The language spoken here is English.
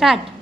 Start.